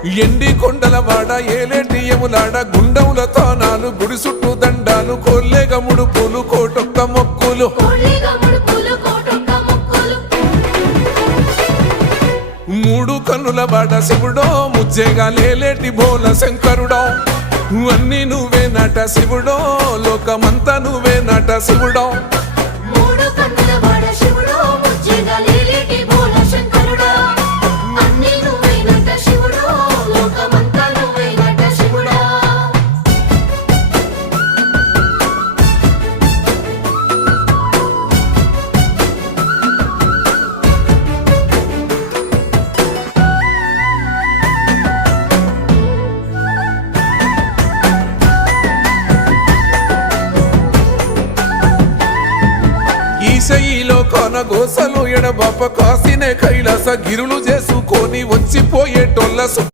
ఎండి కొండల వాడ ఏలేటియములాడ గుండముల తానాలు గుడి చుట్టూ దండాలు కోల్లేగ ముడుపులు కోటొక్క మొక్కులు మూడు కన్నుల వాడ శివుడో ముజ్జేగా లేలేటి బోల శంకరుడో అన్ని నువ్వే నట శివుడో లోకమంతా నువ్వే నట శివుడో ఈశయిలో కొనగోసలు ఎడబాప కాసినే కైలాస గిరులు చేసుకొని వచ్చిపోయేటోళ్ళ